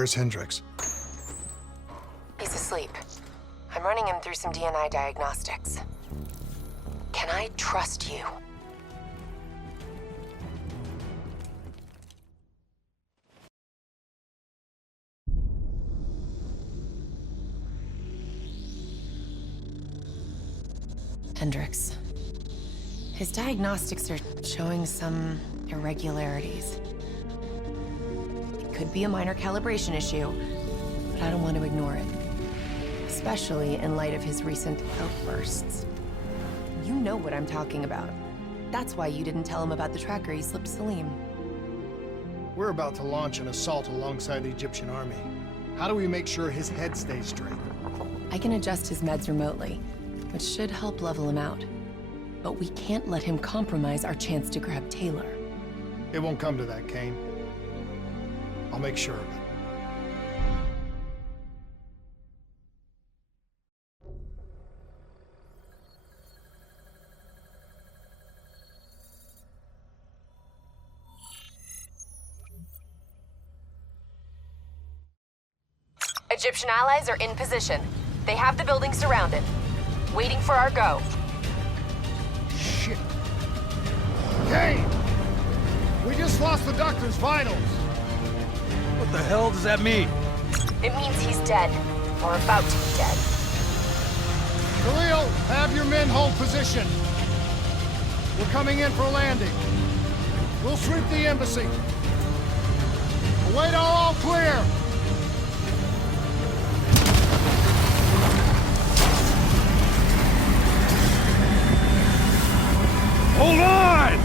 Where's Hendricks? He's asleep. I'm running him through some DNI diagnostics. Can I trust you? Hendricks. His diagnostics are showing some irregularities. It could be a minor calibration issue, but I don't want to ignore it. Especially in light of his recent outbursts. You know what I'm talking about. That's why you didn't tell him about the tracker he slipped Salim. We're about to launch an assault alongside the Egyptian army. How do we make sure his head stays straight? I can adjust his meds remotely, which should help level him out. But we can't let him compromise our chance to grab Taylor. It won't come to that, Kane. I'll make sure of it. Egyptian allies are in position. They have the building surrounded, waiting for our go. Shit. Kane! We just lost the doctor's vitals. What the hell does that mean? It means he's dead, or about to be dead. Khalil, have your men hold position. We're coming in for a landing. We'll sweep the embassy. Await all clear. Hold on!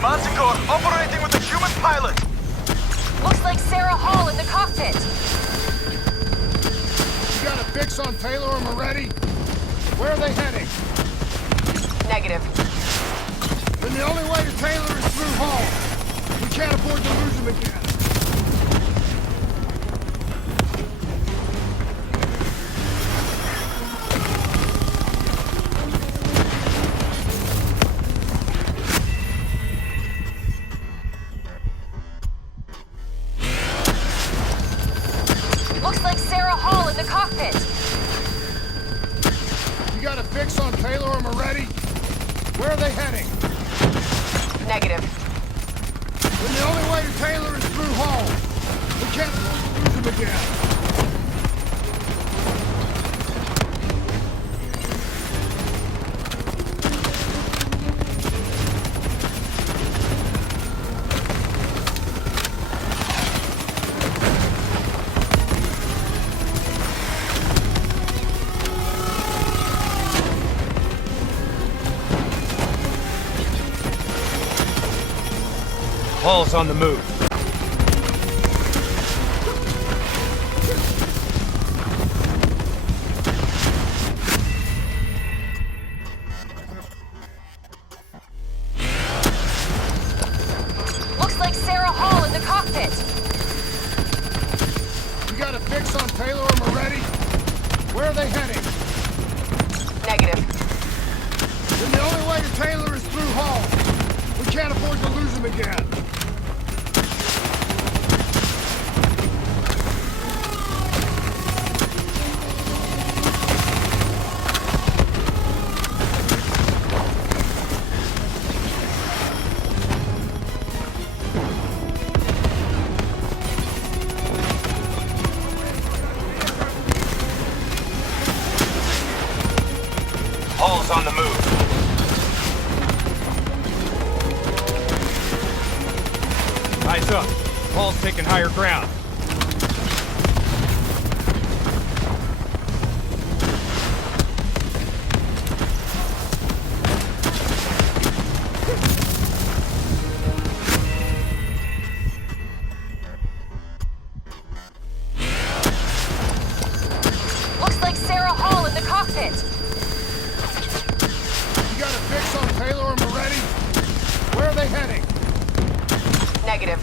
Manticore operating with a human pilot. Looks like Sarah Hall in the cockpit. You got a fix on Taylor and Moretti? Where are they heading? Negative. Then the only way to Taylor is through Hall. We can't afford to lose him again. Looks like Sarah Hall in the cockpit. You got a fix on Taylor or Moretti? Where are they heading? Negative. Then the only way to Taylor is through Hall. We can't afford to lose him again. Hall's on the move. Looks like Sarah Hall in the cockpit. You got a fix on Taylor or Moretti? Where are they heading? Negative. Then the only way to Taylor is through Hall. We can't afford to lose him again. Hall's on the move. Eyes up. Hall's taking higher ground. Looks like Sarah Hall in the cockpit. You got a fix on Taylor or Moretti? Where are they heading? Negative.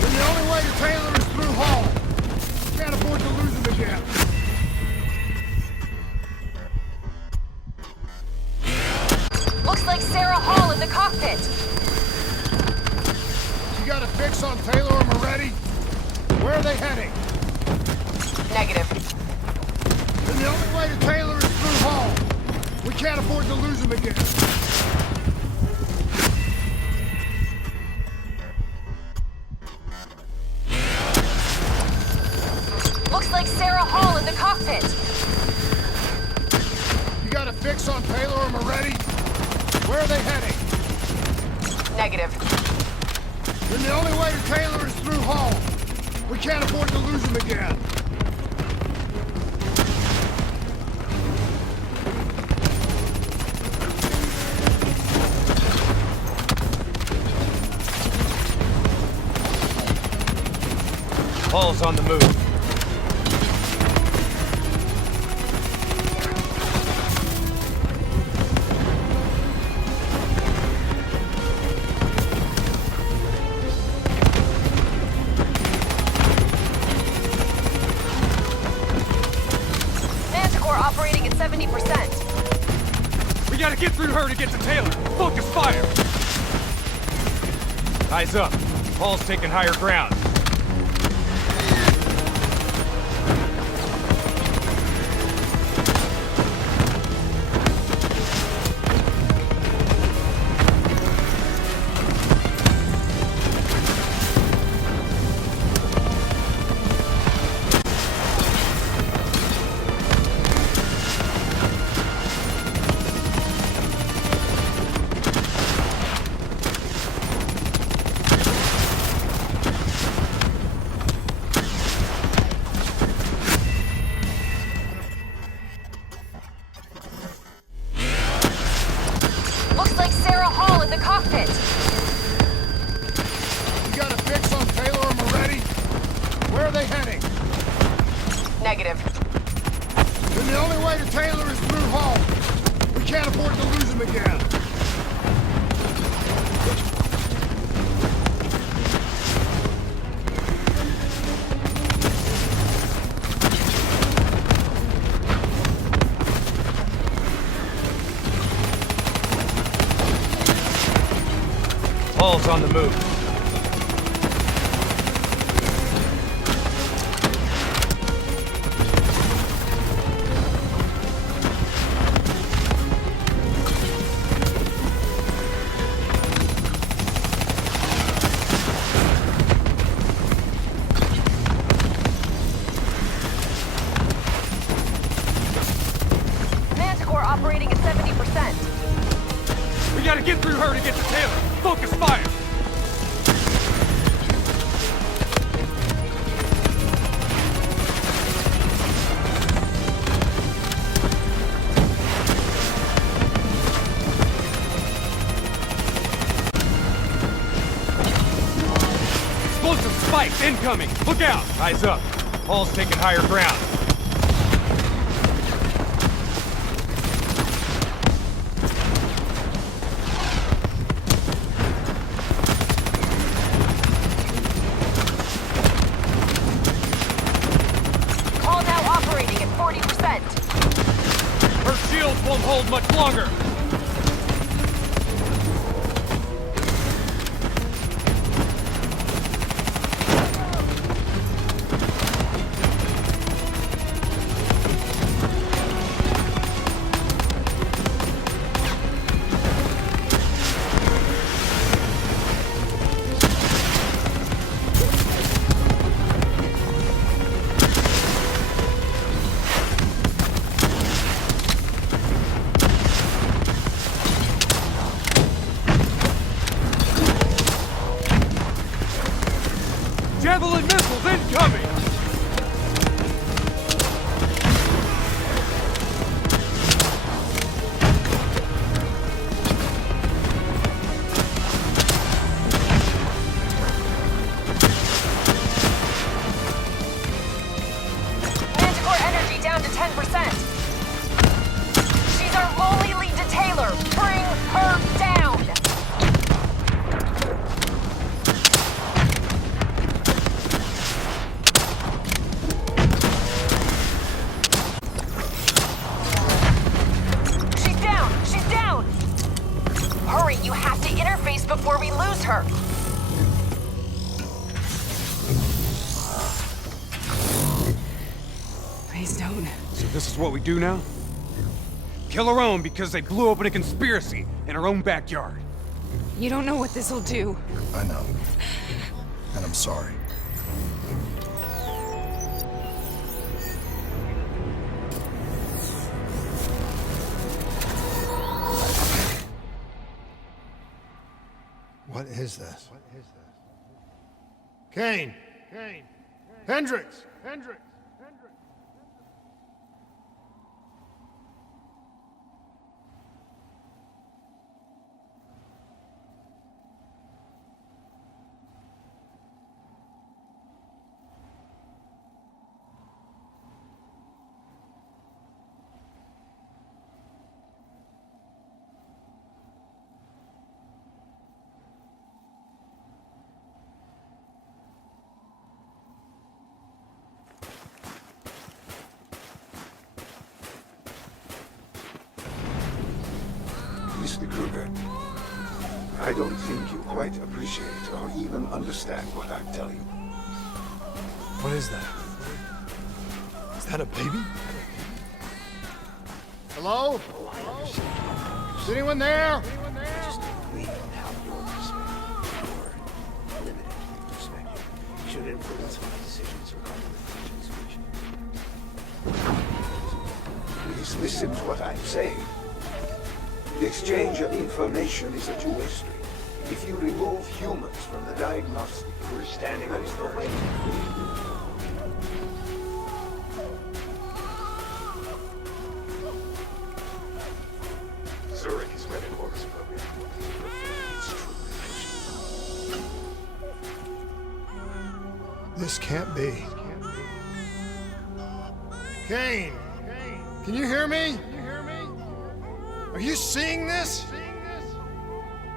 Then the only way to Taylor is through Hall. Can't afford to lose him again. Looks like Sarah Hall cockpit! You got a fix on Taylor or Moretti? Where are they heading? Negative. Then the only way to Taylor is through Hall. We can't afford to lose him again. Looks like Sarah Hall in the cockpit! You got a fix on Taylor or Moretti? Where are they heading? Negative. Then the only way to Taylor is through Hall. We can't afford to lose him again. Hall's on the move. Operating at 70%. We gotta get through her to get to Taylor. Focus fire! Eyes up. Hall's taking higher ground. Cockpit! You got a fix on Taylor or Moretti? Where are they heading? Negative. Then the only way to Taylor is through Hall. We can't afford to lose him again. Hall's on the move. Operating at 70%. We gotta get through her to get to Taylor. Focus fire! Explosive spikes incoming! Look out! Eyes up. Hall's taking higher ground. Operating at 40%. Her shields won't hold much longer. Javelin missiles incoming! Manticore energy down to 10%. She's our only lead to Taylor. Bring her down! her. Please don't. So this is what we do now? Kill our own because they blew open a conspiracy in our own backyard. You don't know what this'll do. I know. And I'm sorry. What is this? Kane! Kane! Hendricks! Hendricks! Mr. Kruger, I don't think you quite appreciate or even understand what I'm telling you. What is that? Is that a baby? Hello? Hello? Is anyone there? We have your perspective, your limited perspective, should influence my decisions regarding the future. Please listen to what I'm saying. The exchange of information is a two-way street. If you remove humans from the diagnostic, we're standing on the way. Zurich is ready for his program. It's true. This can't be. Kane! Can you hear me? Are you seeing this?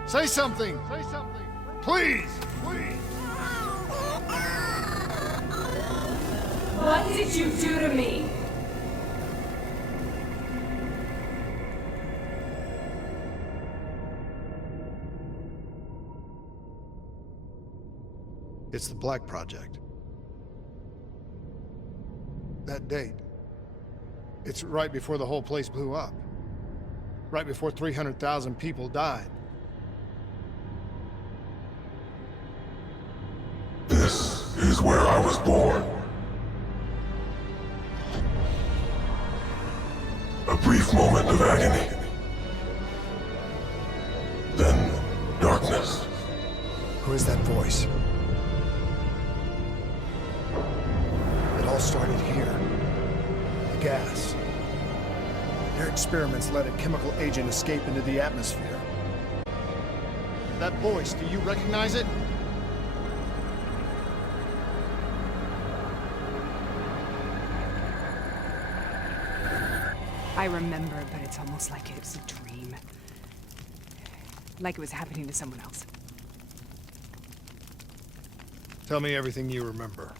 Say something! Say something! Please! Please! What did you do to me? It's the Black Project. That date. It's right before the whole place blew up. Right before 300,000 people died. This is where I was born. A brief moment of agony. Then darkness. Who is that voice? It all started here. The gas. Their experiments let a chemical agent escape into the atmosphere. That voice, do you recognize it? I remember, but it's almost like it was a dream. Like it was happening to someone else. Tell me everything you remember.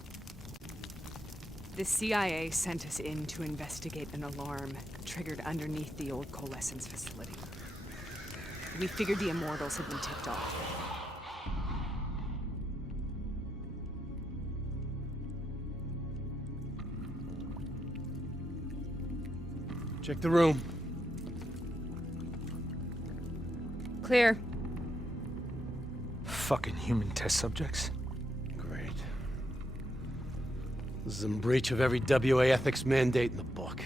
The CIA sent us in to investigate an alarm triggered underneath the old coalescence facility. We figured the Immortals had been tipped off. Check the room. Clear. Fucking human test subjects. Great. This is in breach of every WA ethics mandate in the book.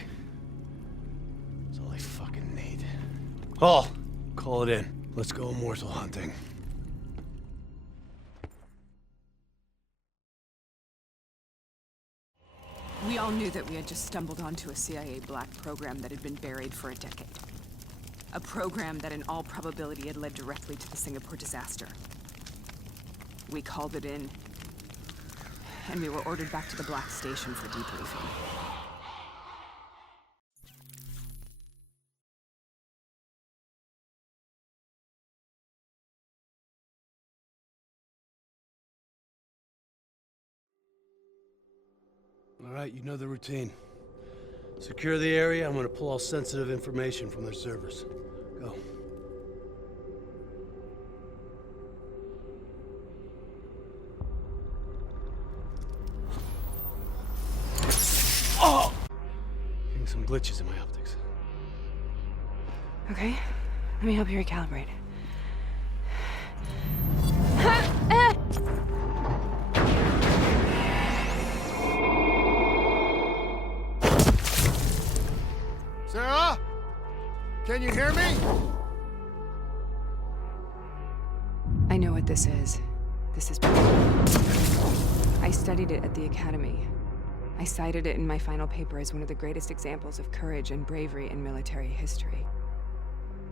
That's all I fucking need. Hall, call it in. Let's go immortal hunting. We all knew that we had just stumbled onto a CIA black program that had been buried for a decade. A program that in all probability had led directly to the Singapore disaster. We called it in, and we were ordered back to the Black Station for debriefing. All right, you know the routine. Secure the area. I'm gonna pull all sensitive information from their servers. Go. glitches in my optics. Okay, let me help you recalibrate. Sarah? Can you hear me? I know what this is. This is... I studied it at the Academy. I cited it in my final paper as one of the greatest examples of courage and bravery in military history.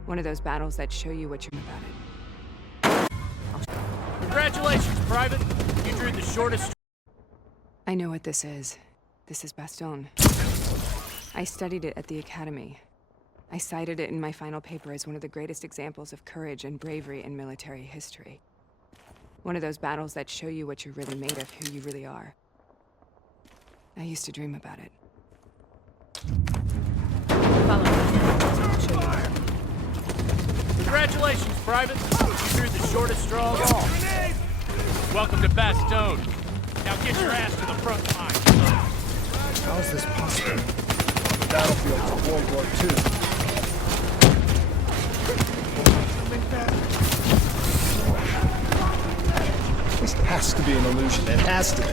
One of those battles that show you what you're about it. Congratulations, Private. You drew the shortest... I know what this is. This is Bastion. I studied it at the Academy. I cited it in my final paper as one of the greatest examples of courage and bravery in military history. One of those battles that show you what you're really made of, who you really are. I used to dream about it. Follow me. Show you. Congratulations, Private. You drew the shortest straw of all. Welcome to Bastogne. Now get your ass to the front line. How is this possible? The battlefield of World War II. This has to be an illusion. It has to be.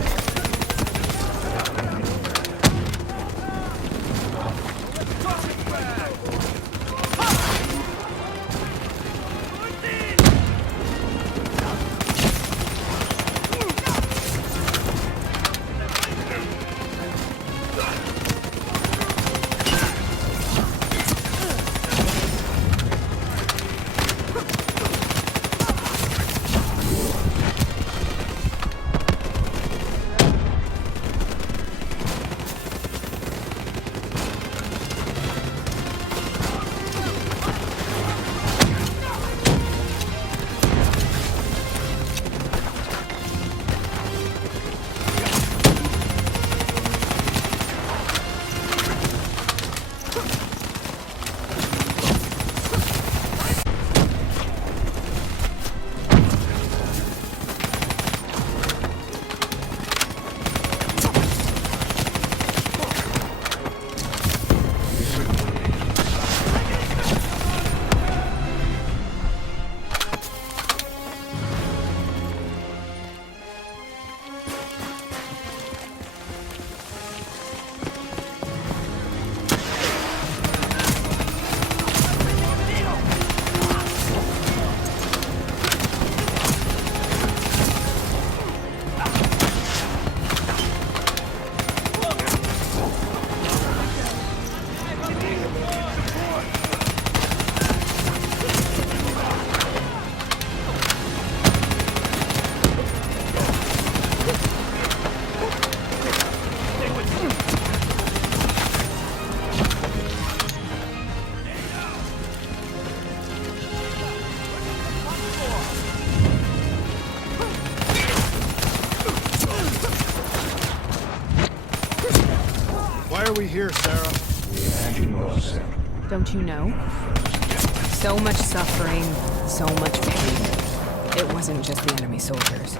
Why are we here, Sarah? Don't you know? So much suffering, so much pain. It wasn't just the enemy soldiers.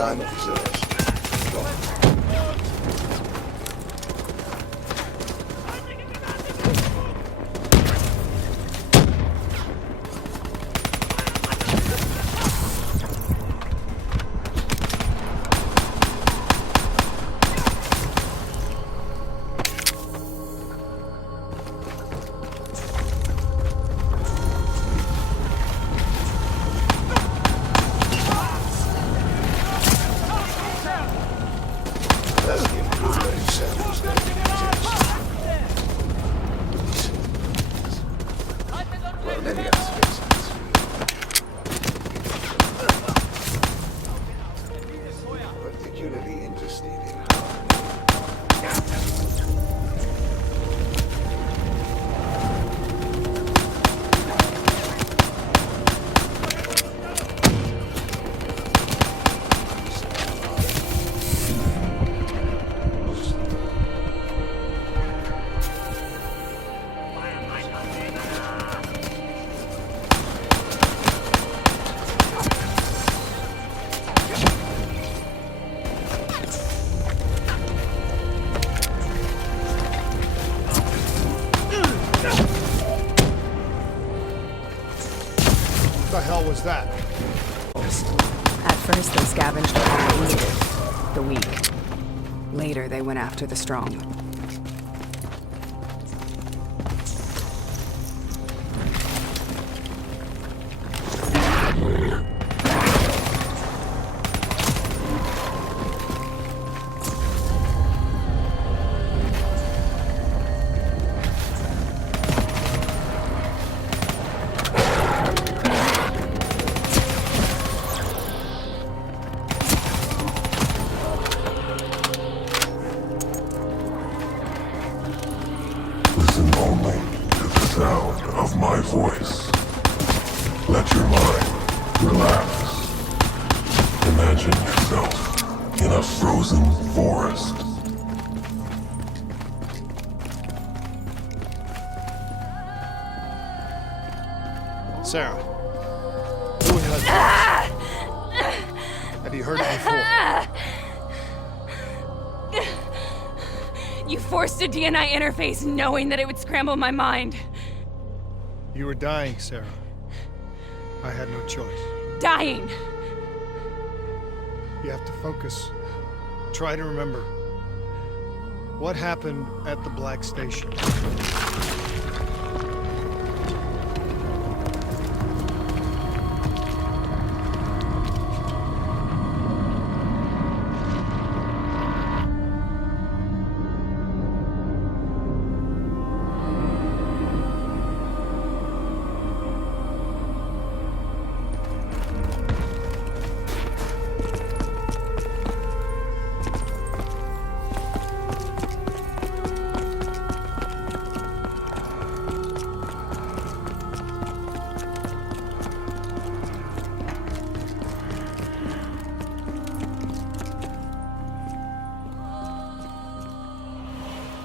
time of his arrest. That's the improvement in samples that we test. Well, many aspects of this field. Particularly interested in What the hell was that? At first, they scavenged what they needed, the weak. Later, they went after the strong. Listen only to the sound of my voice. Let your mind relax. Imagine yourself in a frozen forest. Sarah. Who has this? Have you heard it before? You forced a DNI interface knowing that it would scramble my mind. You were dying, Sarah. I had no choice. Dying! You have to focus. Try to remember. What happened at the Black Station?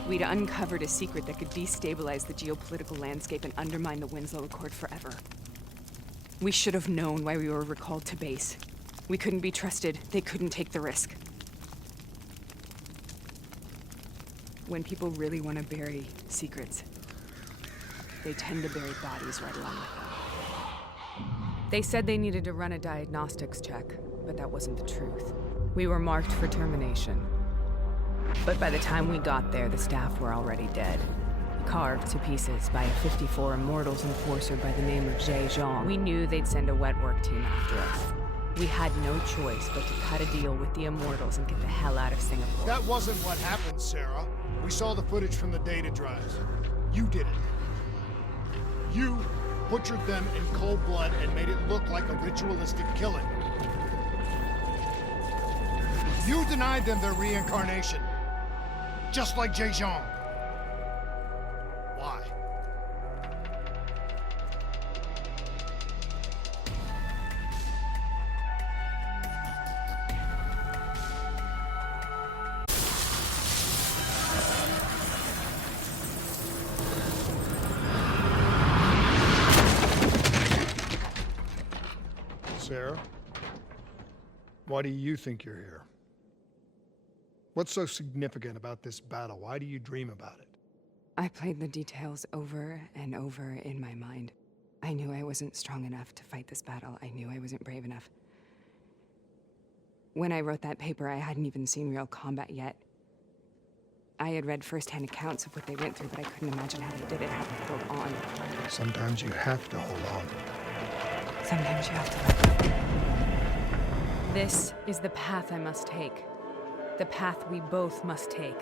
We'd uncovered a secret that could destabilize the geopolitical landscape and undermine the Winslow Accord forever. We should have known why we were recalled to base. We couldn't be trusted. They couldn't take the risk. When people really want to bury secrets, they tend to bury bodies right along with them. They said they needed to run a diagnostics check, but that wasn't the truth. We were marked for termination. But by the time we got there, the staff were already dead. Carved to pieces by a 54 Immortals enforcer by the name of Jay Zhang. We knew they'd send a wet work team after us. We had no choice but to cut a deal with the Immortals and get the hell out of Singapore. That wasn't what happened, Sarah. We saw the footage from the data drives. You did it. You butchered them in cold blood and made it look like a ritualistic killing. You denied them their reincarnation. Just like Jay Zhang. Why? Sarah? Why do you think you're here? What's so significant about this battle? Why do you dream about it? I played the details over and over in my mind. I knew I wasn't strong enough to fight this battle. I knew I wasn't brave enough. When I wrote that paper, I hadn't even seen real combat yet. I had read first-hand accounts of what they went through, but I couldn't imagine how they did it, how they held on. Sometimes you have to hold on. Sometimes you have to let go. This is the path I must take. The path we both must take.